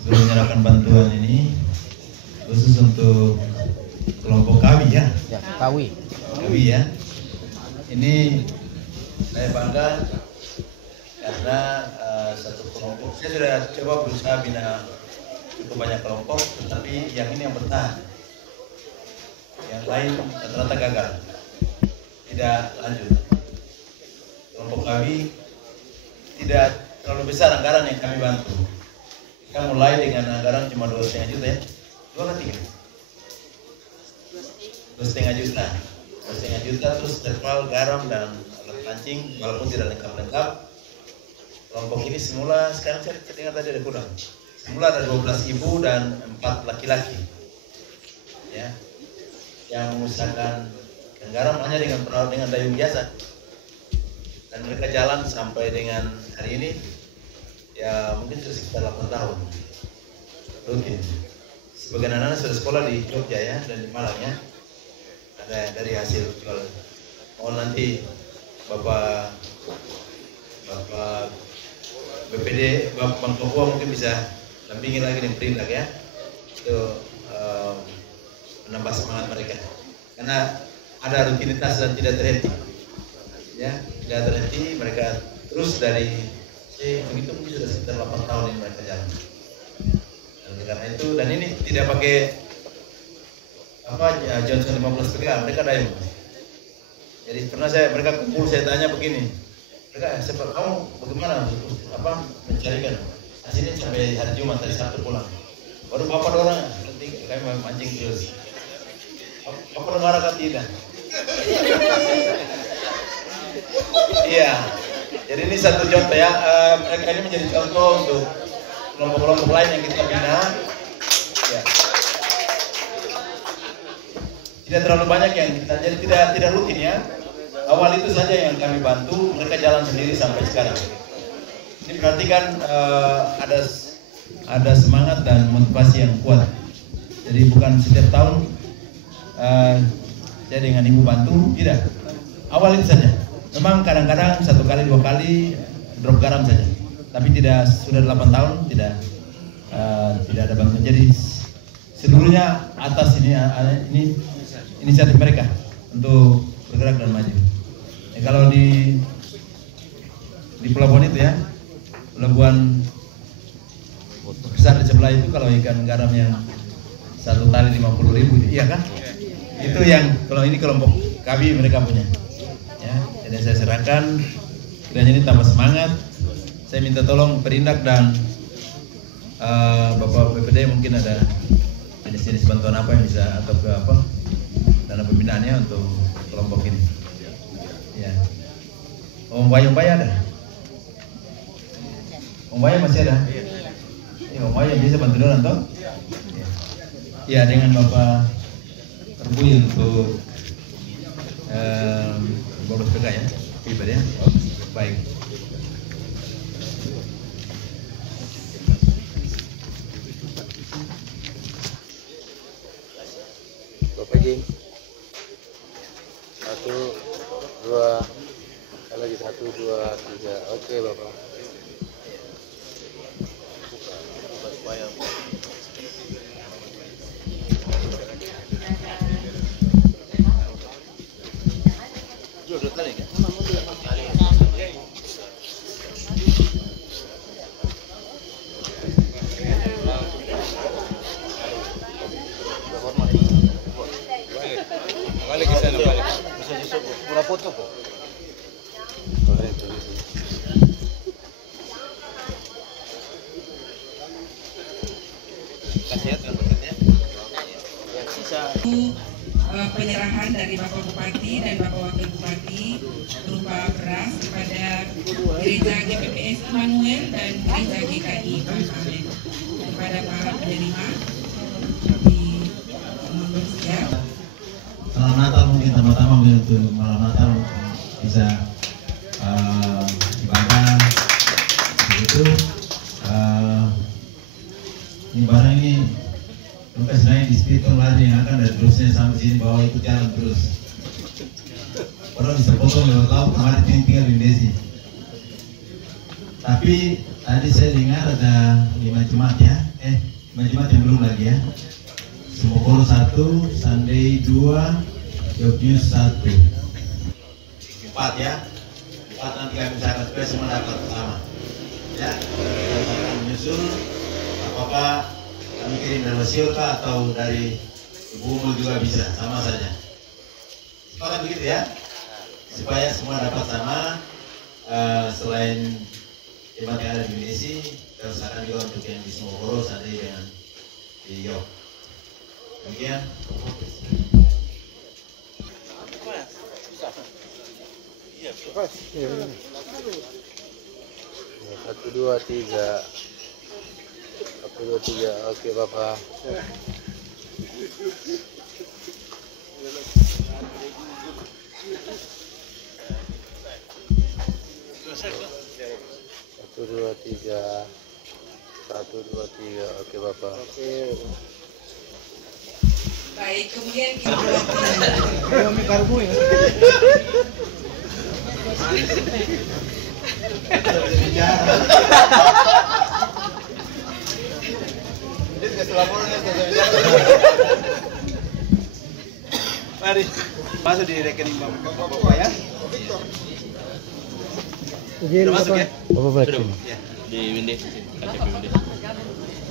sebelum menyerahkan bantuan ini khusus untuk kelompok Kawi ya. Kawi ya. Ini saya bangga karena satu kelompok. Saya sudah coba berusaha bina cukup banyak kelompok, tetapi yang ini yang bertahan. Yang lain rata-rata gagal, tidak lanjut. Kelompok kami tidak terlalu besar anggaran yang kami bantu. Kita mulai dengan anggaran cuma 2,5 juta ya, 2,5 juta. 2,5 juta terus terpal, garam dan alat pancing, walaupun tidak lengkap-lengkap. Kelompok ini semula, sekarang saya dengar tadi ada kurang. Semula ada 12 ibu dan 4 laki-laki. Ya. Yang mengusahakan garam hanya dengan dayung biasa, dan mereka jalan sampai dengan hari ini ya mungkin sudah sekitar 8 tahun rutin. Sebagian anak-anak sudah sekolah di Jogja ya dan di Malang ya, ada dari hasil jual. Nanti Bapak BPD, Bapak Bang Papua mungkin bisa dampingi lagi dengan perintah ya, itu menambah semangat mereka, karena ada rutinitas dan tidak terhenti ya, tidak terhenti. Mereka terus dari begitu mungkin sudah sekitar 8 tahun ini mereka jalan. Dan karena itu, dan ini tidak pakai Johnson 15 PK, mereka dayung. Jadi pernah mereka kumpul, saya tanya begini, mereka kamu bagaimana mencarikan hasilnya sampai hari Jumat, hari Sabtu pulang, baru bapak orang nanti kami mancing terus. Apa negara kan tidak? Iya. Jadi ini satu contoh ya. Mereka ini menjadi contoh untuk kelompok-kelompok lain yang kita bina. Ya. Tidak terlalu banyak yang kita, jadi tidak rutin ya. Awal itu saja yang kami bantu, mereka jalan sendiri sampai sekarang. Ini berarti kan ada semangat dan motivasi yang kuat. Jadi bukan setiap tahun saya dengan ibu bantu, tidak. Awal itu saja. Memang kadang-kadang 1 kali 2 kali drop garam saja. Tapi tidak, sudah 8 tahun tidak ada bantuan. Jadi seluruhnya atas ini inisiatif mereka untuk bergerak dan maju. Ya, kalau di pelabuhan itu ya, pelabuhan besar di sebelah itu, kalau ikan garam yang 1 tali 50.000, iya kan? Itu yang kalau ini kelompok kami mereka punya. Ya, jadi saya serahkan, kiranya ini tambah semangat. Saya minta tolong Perindak dan Bapak BPD mungkin ada jenis-jenis bantuan apa yang bisa, atau ke dana pembinaannya untuk kelompok ini. Ya. Om Bayang ada? Om Bayang masih ada? Ya, Om Bayang bisa bantu orang toh? Ya, dengan Bapak Terbuil untuk bonus PK ya, pribadi ya. Baik. Bapak Jing. 1, 2, lagi 1, 2, 3. Oke Bapak. yaitu penyerahan dari Bapak Bupati dan Bapak Wakil Bupati berupa beras kepada Gereja GPPS Immanuel dan Gereja GKI Bangkalan. Kepada para penerima di mohon siap. Salam Natal mungkin pertama untuk malam Natal bisa ibadah begitu. Ini barang ini bukan sebenarnya di spiritual lari yang akan dari terusnya sampai sini bawah itu jalan terus. Orang bisa potong lewat laut kemarin tinggal di Indonesia. Tapi tadi saya dengar ada 5 jemaat ya, 5 jemaat yang belum lagi ya. Sumokoro 1, Sunday 2, Yogyakarta 1. 4 ya. 4 nanti kami usahakan supaya semua dapat sama. Ya, kita akan menyusul. Apakah kami kirim dari Wasilka atau dari Ibu Umul juga bisa, sama saja. Sepakat begitu ya, supaya semua dapat sama. Selain jemaat yang ada di Indonesia, kita usahakan juga untuk yang di Sumokoro, Sunday dengan di Yok. Demikian. 1, 2, 3. 1, 2, 3. Oke Bapak. 1, 2, 3. 1, 2, 3. Oke Bapak. Baik, kemudian kita Mari masuk di rekening Bapak ya. Sudah masuk ya? Bapak balik sini. Di Winde.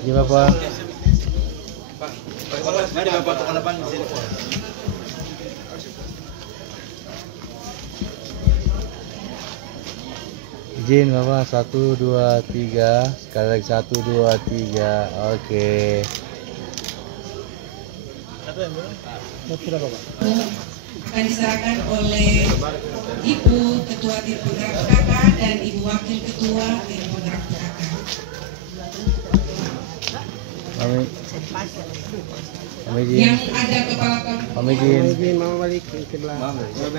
Ini Bapak. Mari Bapak ke depan di sini. Izin Bapak 1, 2, 3. Sekali lagi 1, 2, 3. Oke. akan diserahkan oleh Ibu Ketua Tim Penggerak PKK dan Ibu Wakil Ketua Tim Penggerak PKK. Yang ada kepala Kami izin. Mau balik ke sebelah. 1, 2,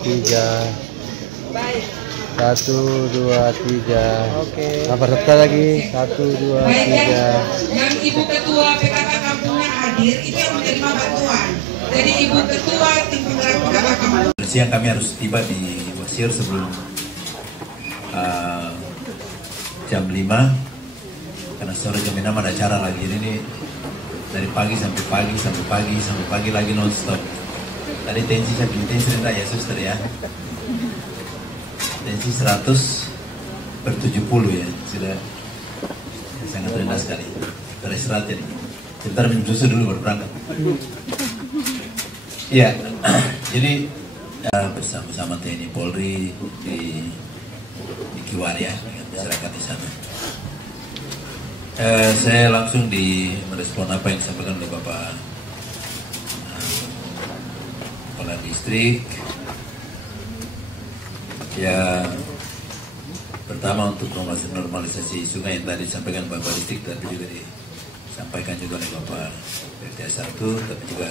3. 1, 2, 3. Oke. Sabar sebentar lagi. 1, 2, 3. Yang Ibu Ketua PKK kampungnya hadir itu yang menerima bantuan. Jadi Ibu Ketua Tim Penggerak PKK kampung. Siang kami harus tiba di Wasir sebelum jam 5 karena sore jam 6 ada acara lagi. Ini dari pagi sampai pagi sampai pagi sampai pagi lagi non-stop. Tadi tensi saya bilang tensi rendah ya suster ya. Tensi 100/70 ya, sudah sangat rendah sekali. Beristirahat jadi. Sebentar minum susu dulu baru berangkat. Iya, jadi bersama TNI Polri di Kiwaria dengan masyarakat di sana. Saya langsung merespon apa yang disampaikan oleh Bapak Kepala Distrik. Ya, pertama untuk normalisasi sungai yang tadi disampaikan Bapak Distrik, tapi juga disampaikan juga oleh Bapak PTS 1, tapi juga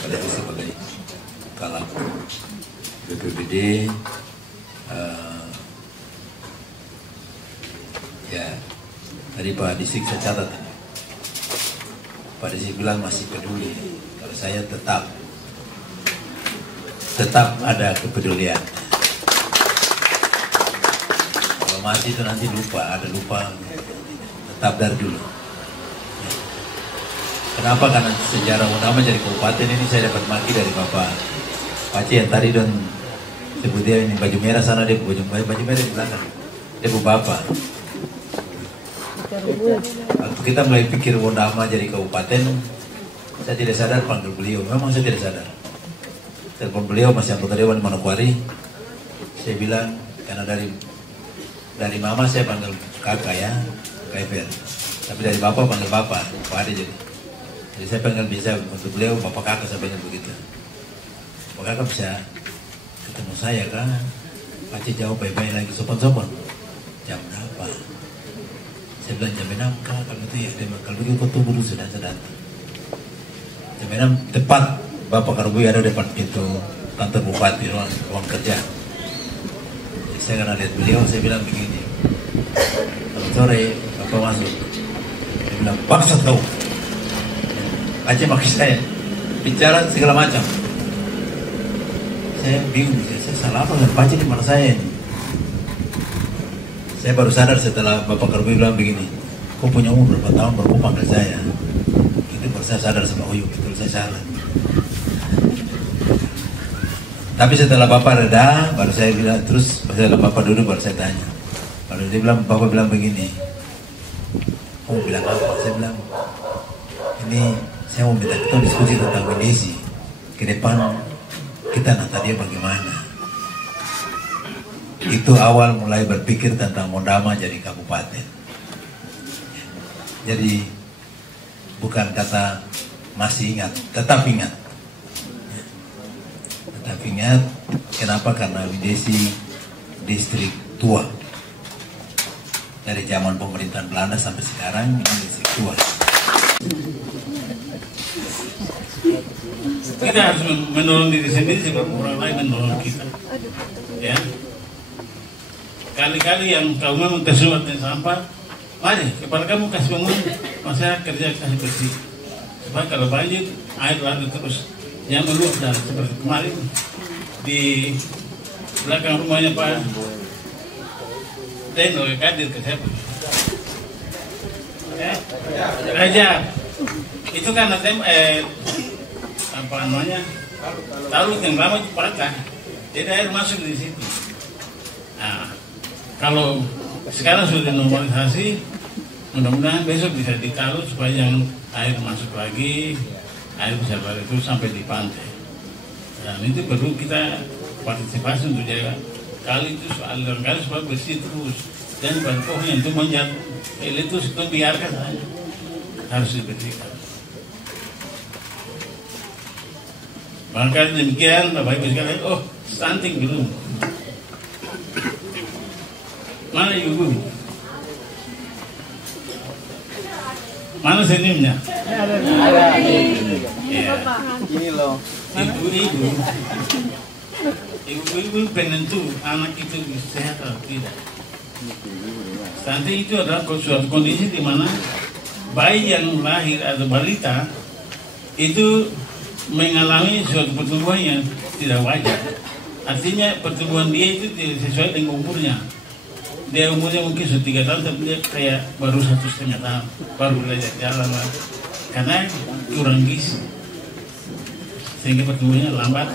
pada sebagai kepala BPBD. Ya, tadi Pak Distrik saya catat. Pak Distrik bilang masih peduli. Kalau saya tetap ada kepedulian. Kalau mati itu nanti lupa, tetap dari dulu. Kenapa? Karena sejarah utama jadi kabupaten ini saya dapat maki dari Bapak Paci yang tadi dan sebut dia ini baju merah sana, dia baju merah di belakang, dia bapak. Waktu kita mulai pikir Wondama jadi kabupaten, saya tidak sadar panggil beliau. Memang saya tidak sadar. Telepon beliau masih anggota Dewan di Manokwari. Saya bilang karena dari mama saya panggil kakak ya, KFR. Tapi dari bapak panggil bapak, Pak Ade jadi. Jadi saya panggil biasa untuk beliau bapak kakak, saya panggil begitu. Bapak kakak bisa ketemu saya kan? Pasti jauh baik-baik lagi, sopan-sopan. Jam berapa? Saya bilang jam 6 kak, kalau itu ya, kalau begitu kau tunggu dulu sudah datang. Jam 6 tepat bapak Karboy ada depan pintu kantor bupati, ruang kerja. Jadi saya karena lihat beliau, saya bilang begini, kalau sore bapak masuk, dia bilang bangsat kau, aja maki saya, bicara segala macam. Saya bingung, saya salah apa, baca di mana saya ini. Saya baru sadar setelah bapak Karboy bilang begini, kau punya umur berapa tahun baru kau panggil saya. Itu baru saya sadar sama Uyuk, betul saya salah. Tapi setelah bapak reda, baru saya bilang, terus setelah bapak duduk baru saya tanya. Baru dia bilang, bapak bilang begini, kamu bilang apa? Saya bilang, ini saya mau minta kita diskusi tentang Windesi. Ke depan kita nata dia bagaimana. Itu awal mulai berpikir tentang Mondama jadi kabupaten. Jadi bukan kata masih ingat, tetap ingat. Tetap ingat, kenapa? Karena Windesi distrik tua. Dari zaman pemerintahan Belanda sampai sekarang ini distrik tua. Kita harus menolong diri sendiri sebab orang lain menolong kita. Ya. Kali-kali yang kau memang tersuat dan sampah, mari kepada kamu kasih bangun, masyarakat kerja kasih bersih. Sebab kalau banjir, air lalu terus yang meluap dan seperti kemarin di belakang rumahnya Pak Teno Kadir ke siapa? Raja. Itu kan apa namanya? Talut yang lama itu patah, jadi air masuk di situ. Nah, kalau sekarang sudah dinormalisasi, mudah-mudahan besok bisa ditaruh supaya yang air masuk lagi, air bisa lari terus sampai di pantai. Dan itu perlu kita partisipasi untuk jaga kali itu aliran kali supaya bersih terus. Dan pada pohon yang itu menjatuh, itu biarkan saja, harus dibersihkan. Barangkali demikian, Bapak Ibu sekalian, oh stunting belum. Mana ibu? Mana senyumnya? Ada. Ya. Ini loh. Ibu-ibu penentu anak itu sehat atau tidak. Stunting itu adalah suatu kondisi di mana bayi yang lahir atau balita itu mengalami suatu pertumbuhan yang tidak wajar. Artinya pertumbuhan dia itu tidak sesuai dengan umurnya. Dia umurnya mungkin sudah 3 tahun, tapi dia kayak baru 1,5 tahun, baru belajar jalan lah. Karena kurang gizi, sehingga pertumbuhannya lambat,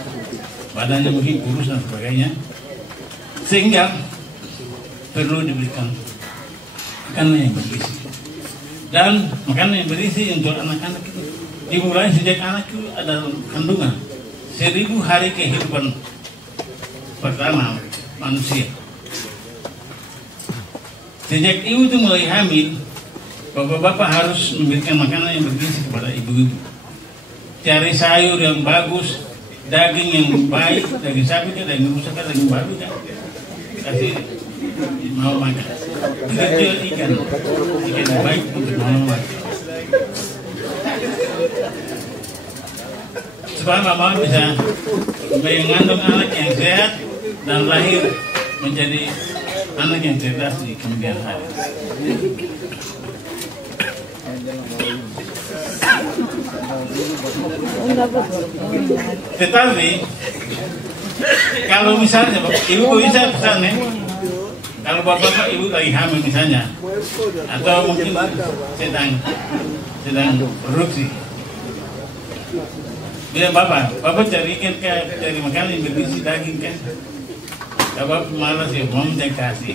badannya mungkin kurus dan sebagainya. Sehingga perlu diberikan makanan yang bergizi. Dan makanan yang bergizi untuk anak-anak itu dimulai sejak anak itu ada kandungan 1000 hari kehidupan pertama manusia. Sejak ibu itu mulai hamil, bapak-bapak harus memberikan makanan yang bergizi kepada ibu-ibu. Cari sayur yang bagus, daging yang baik, daging sapi, daging rusa, daging babi, kasih mau makan. Jual ikan yang baik untuk mau makan. Supaya mama bisa mengandung anak yang sehat dan lahir menjadi anak yang cerdas di kemudian hari. Tetapi kalau misalnya ibu bisa pesan ya, kalau bapak ibu lagi hamil misalnya, atau mungkin sedang produksi, bilang bapak cari ikan, cari makanan yang bergizi daging kan. Bapak malas ya, mau minta kasih.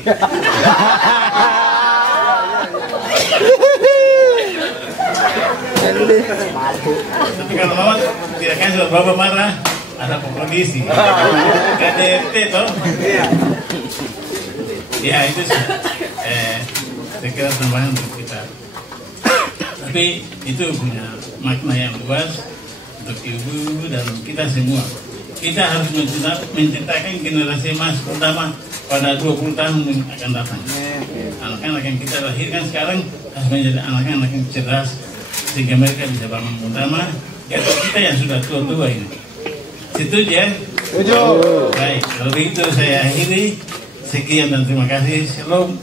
Tapi kalau mama tidak kasih, bapak marah, ada kondisi. KDRT toh? Ya itu saya kira tambahan untuk kita Tapi itu punya makna yang luas untuk ibu dan kita semua. Kita harus menciptakan generasi emas pertama pada 20 tahun yang akan datang. Anak-anak yang kita lahirkan sekarang harus menjadi anak-anak yang cerdas sehingga mereka bisa bangun pertama. Kita yang sudah tua-tua ini. Setuju ya? Setuju. Baik, kalau begitu saya akhiri. Sekian dan terima kasih. Shalom.